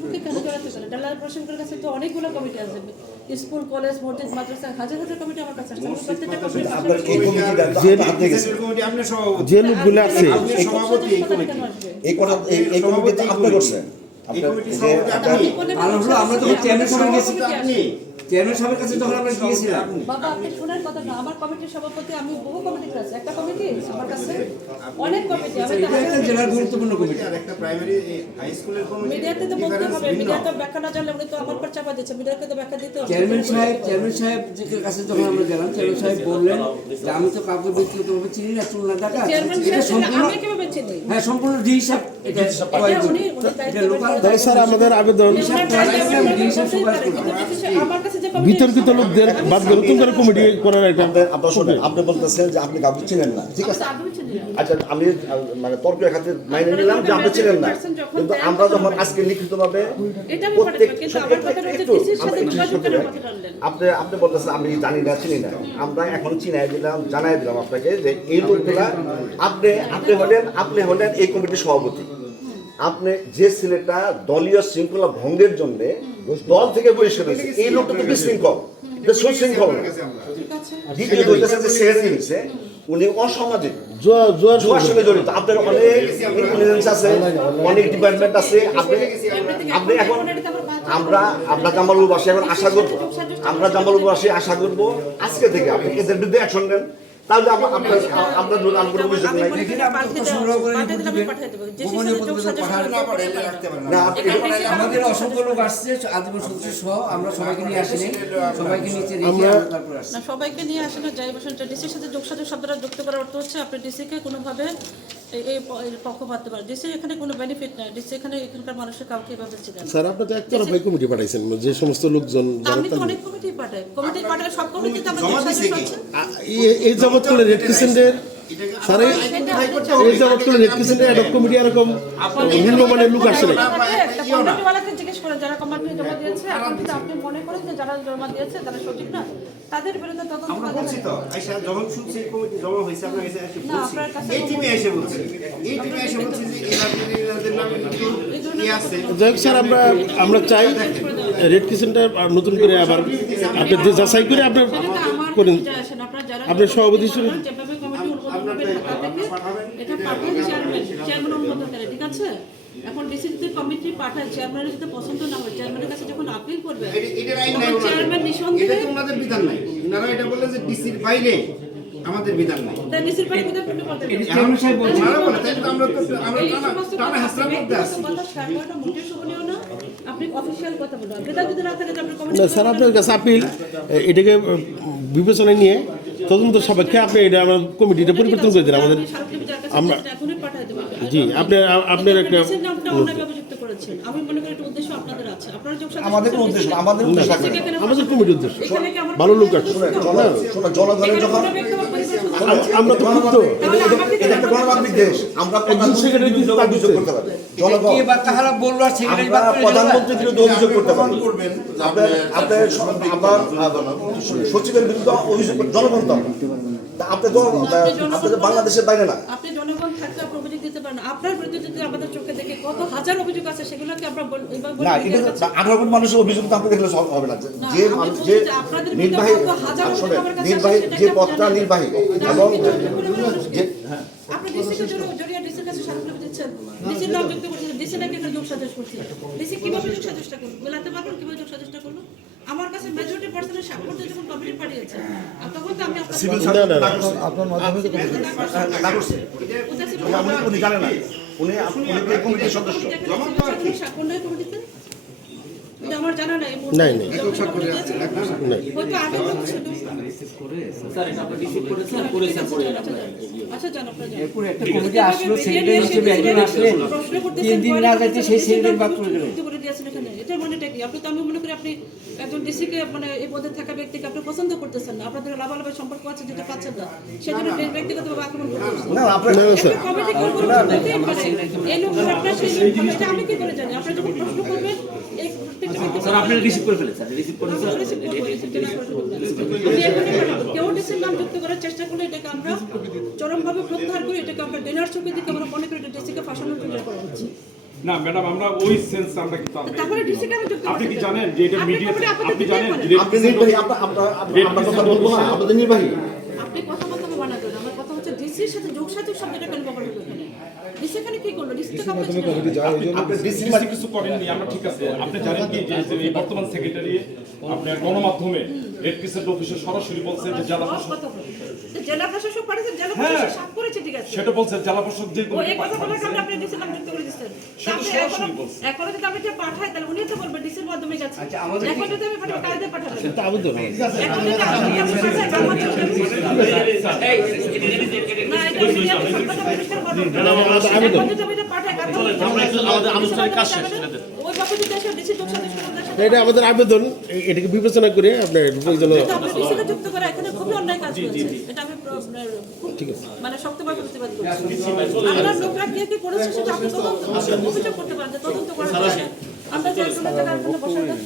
ফেসবুকে কেন জড়াতে গেলে জেলা প্রশাসকের কাছে তো অনেকগুলো কমিটি আছে, স্কুল কলেজ মসজিদ মাদ্রাসা হাজার হাজার কমিটি আমার কাছে আছে। আমি প্রত্যেকটা যে লোকগুলো আছে এই কথা এই কমিটি তো আপনি করছেন। আমরা তো চেয়ারম্যান সাহেবের কাছে যখন আমরা গিয়েছিলাম, বাবা আপনি শোনার কথা না, আমার কমিটির সভাপতি, আমি বহু কমিটির কাছে, একটা কমিটি আমার কাছে অনেক কমিটি, আমি তো একটা জেলার গুরুত্বপূর্ণ কমিটি, একটা প্রাইমারি হাই স্কুলের কমিটি। মিডিয়াতে তো বলতে হবে, মিডিয়া তো ব্যাখ্যা না জানলে উনি তো আমার পর চাপা দিচ্ছে, মিডিয়াকে তো ব্যাখ্যা দিতে হবে। চেয়ারম্যান সাহেবের কাছে যখন আমরা গেলাম, চেয়ারম্যান সাহেব বললেন যে আমি তো কাউকে ব্যক্তিগতভাবে চিনি না, চুল না টাকা, এটা সম্পূর্ণ, হ্যাঁ সম্পূর্ণ ডি হিসাব, এটা স্যার আমাদের আবেদন আমার কাছে যে বিতর্কিত লোকদের বাদ দিয়ে নতুন করে কমিটি করার একটা আপনার শোনেন, আপনি বলতেছেন যে আপনি কাউকে চিনেন না, ঠিক আছে? আচ্ছা আমি মানে তর্কের খাতে মাইনে নিলাম যে আপনি চিনেন না, কিন্তু আমরা যখন আজকে লিখিতভাবে আপনি বলতেছেন আমি জানি না চিনি না, আমরা এখন চিনাই দিলাম, জানাই দিলাম আপনাকে যে এই লোকগুলা আপনি হলেন এই কমিটির সভাপতি। আপনি যে ছেলেটা দলীয় শৃঙ্খলা ভঙ্গের জন্য দল থেকে বহিষ্কার হয়েছে, এই লোকটা তো বিশৃঙ্খল, সুশৃঙ্খল না। দ্বিতীয় হইতেছে যে সেক্রেটারি হয়েছে, উনি অসামাজিক জুয়ার সঙ্গে জড়িত। আপনার অনেক ইনফ্লুয়েন্স আছে, অনেক ডিপার্টমেন্ট আছে। আপনি এখন আমরা জামালপুরবাসী এখন আশা করবো, আমরা জামালপুরবাসী আশা করবো আজকে থেকে আপনি এদের বিরুদ্ধে অ্যাকশন নেন, তাহলে আপনার কোনো অভিযোগ নাই। আমাদের অসংখ্য লোক আসছে, আদিবাসী সদস্য সহ, আমরা সবাইকে নিয়ে আসিনি, সবাইকে নিচে রেখে তারপর আসছি। না সবাইকে নিয়ে আসেন, যাই বসেন ডিসির সাথে যোগসাযোগ শব্দটা যুক্ত করার অর্থ হচ্ছে আপনি ডিসিকে কোনোভাবে এই পক্ষপাত পারে, ডিসি এখানে কোনো বেনিফিট নাই, ডিসি এখানে এখানকার মানুষের কাউকে এভাবে ছিলেন। স্যার আপনি তো একতরফা কমিটি পাঠাইছেন, যে সমস্ত লোকজন আমি তো অনেক কমিটি পাঠাই, সব কমিটিতে আমরা এই জগৎ করে রেড ক্রিসেন্টের স্যার এই জগৎ করে রেড ক্রিসেন্টের অ্যাডক কমিটি এরকম নিম্নমানের লোক আসে না। কমিটিওয়ালাকে জিজ্ঞেস করেন যারা কমিটি জমা দিয়েছে, এখন যদি আপনি মনে করেন যে যারা জমা দিয়েছে তারা সঠিক না, তাদের বিরুদ্ধে তদন্ত আমরা বলছি তো আইসা যখন শুনছি কমিটি জমা হয়েছে আপনার কাছে এসে না, বলছি, আপনার কাছে এই টিমে এসে বলছি যে এনাদের নামে কি আছে। যাই হোক স্যার আমরা চাই রেড ক্রিসেন্টটা নতুন করে আবার আপনি যাচাই করে আপনার করেন, আপনার সভাপতি হিসেবে যেভাবে কমিটি অনুমোদন পাবে ঢাকা থেকে এটা পাঠান চেয়ারম্যান অনুমোদন করে, ঠিক আছে? এখন ডিসিতে কমিটি পাঠায়, চেয়ারম্যানের যদি পছন্দ না হয় চেয়ারম্যানের কাছে যখন আপিল করবে, এটার আইন নাই, চেয়ারম্যান নিঃসন্দেহে এটা তো ওনাদের বিধান নাই। ওনারা এটা বললেন যে ডিসির বাইরে আমাদের বিধান নাই। তাই ডিসির বাইরে কোথাও কোনো করতে পারবে না। চেয়ারম্যান সাহেব বলছেন, ওনারা বলে তাই তো আমরা এই সমস্ত টানা হাসরার মধ্যে আছি। কথা শেয়ার করাটা মোটেও শোভনীয় না। আপনি অফিসিয়াল কথা বলুন, বেদা যদি না থাকে আপনি কমিটি না স্যার আপনার কাছে আপিল এটাকে বিবেচনায় নিয়ে তদন্ত সাপেক্ষে আপনি এটা আমার কমিটিটা পরিবর্তন করে দিন আমাদের আমরা এখনই পাঠিয়ে দেব। জি আপনার একটা অভিযুক্ত করেছেন, আমি মনে করি একটা উদ্দেশ্য আপনাদের আছে, আপনারা আমাদের কোনো উদ্দেশ্য, আমাদের উদ্দেশ্য আমাদের কমিটির উদ্দেশ্য ভালো লোক আছে। শোনা জনগণের যখন আমরা তো ক্ষুব্ধ, এটা একটা গণতান্ত্রিক দেশ, আমরা প্রধানমন্ত্রীর বিরুদ্ধে অভিযোগ করতে পারি, জনগণ কে বা কাহারা বললো আর সেখানে আমরা প্রধানমন্ত্রীর বিরুদ্ধে অভিযোগ করতে পারি, আপনার সচিবের বিরুদ্ধে অভিযোগ জনগণ তো আপনাদের বাংলাদেশের বাইরে না। আপনি জনগণ থাকতে আপনি অভিযোগ দিতে পারেন, আপনার বিরুদ্ধে যদি আমাদের চোখে দেখে কত হাজার অভিযোগ আছে সেগুলোকে আমরা না, এটা 18 কোটি মানুষের অভিযোগ তো আপনি দেখলে হবে না। যে নির্বাহী যে পদটা নির্বাহী এবং আপনি ডিসিকে জড়িয়ে ডিসির কাছে স্মারকলিপি দিচ্ছেন, ডিসির নাম যুক্ত করছেন, ডিসি নাকি এখানে যোগ সাজস করছে, ডিসি কিভাবে যোগ সাজসটা করলো বলাতে পারবেন, কিভাবে যোগ সাজসটা করলো? আমার কাছে মেজরিটি পার্সেন্টের স্বাক্ষর দিয়ে যখন কমিটি পাঠিয়েছে, তখন তো আমি আপনার মাধ্যমে উনি জানেন না, উনি কমিটির সদস্য স্বাক্ষর নেই কমিটিতে, এটা আমার জানা নাই। নাই হয়তো আগে ছিল। আচ্ছা জান আপনারা এরপর একটা কমিটি আসলো, সেক্রেটারি হিসেবে একজন আসলেন, 3 দিন না যাইতে সেই সেক্রেটারি বাদ করে গেলেন। এটা মানেটা কি? আপনি তো আমি মনে করি আপনি একজন ডিসিকে মানে এই পদে থাকা ব্যক্তিকে আপনি পছন্দ করতেছেন না, আপনাদের লাভালাভের সম্পর্ক আছে যেটা পাচ্ছেন না, সেজন্য ব্যক্তিগতভাবে আক্রমণ করতেছেন। না আপনার কমিটি করবেন এই লোক আপনার সেই লোক আমি কি করে জানি? আপনি যখন প্রশ্ন করবেন এই স্যার আপনারা রিসিভ করে ফেলেন, স্যার রিসিভ করে কেউ ডিসির নাম যুক্ত করার চেষ্টা করলে এটাকে আমরা চরমভাবে প্রত্যাহার করি, এটাকে আমরা ডিনার চোখের দিকে আমরা মনে করি ডিসিকে ফাঁসানোর জন্য করা হচ্ছে। না ম্যাডাম আমরা ওই সেন্স আমরা কিন্তু তো তারপরে ডিসি কে আমি যুক্ত আপনি কি করতে জানেন যে এটা আপনি মিডিয়া কমিটি আপনি আপত্তি জানেন দিলেই আপনি নির্বাহী আমরা কথা বলবো না আমাদের নির্বাহী আপনি কথা বলতে হবে মানা দেন আমার কথা হচ্ছে ডিসির সাথে যোগসাজক শব্দটা কেন ব্যবহার হলো এখানে ডিসি এখানে কি করলো ডিসি তো কাউকে ছিল না। আপনি ডিসি ডিসি কিছু করেননি আমরা ঠিক আছে আপনি জানেন কি যে এই বর্তমান সেক্রেটারি আপনার গণমাধ্যমে রেড ক্রিসেন্ট অফিসে সরাসরি বলছে যে জেলা সব প্রশাসক কথা বলে। তো জেলা প্রশাসক পাঠিয়েছে জেলা হ্যাঁ। প্রশাসক সাফ করেছে ঠিক আছে সেটা বলছে জেলা প্রশাসক যে ও এই কথা বলার কারণে আপনি ডিসির নাম যুক্ত করে দিচ্ছেন সেটা আপনি সরাসরি বলছে। এখন যদি আমি এটা পাঠাই তাহলে উনি তো বলবেন ডিসির মাধ্যমে গেছে আচ্ছা, আমাদের এখন যদি আমি পাঠাবো কালকে পাঠাবেন তা আবেদন এখন যদি আপনি কাছে পাঠাই আমার তো না এটা মিডিয়া সব কথা পরিষ্কার করবেন এখন যদি আমি এটা পাঠাই কালকে আমরা একটু আমাদের আনুষ্ঠানিক কাজ শেষ করে দেন। ওই বাকি যদি এসে ডিসি যোগসাজক শব্দের সাথে এটা আমাদের আবেদন এটাকে বিবেচনা করে আপনার প্রয়োজন কিন্তু আপনি ডিসিকে যুক্ত করা এখানে খুবই অন্যায় কাজ করেছে এটা আমি আপনার খুব মানে শক্তভাবে প্রতিবাদ করছি আপনার লোকরা কে কি করেছে সেটা আপনি তদন্ত অভিযোগ করতে পারেন যে তদন্ত করার পরে আমরা যে একজনের জায়গায় বসাবেন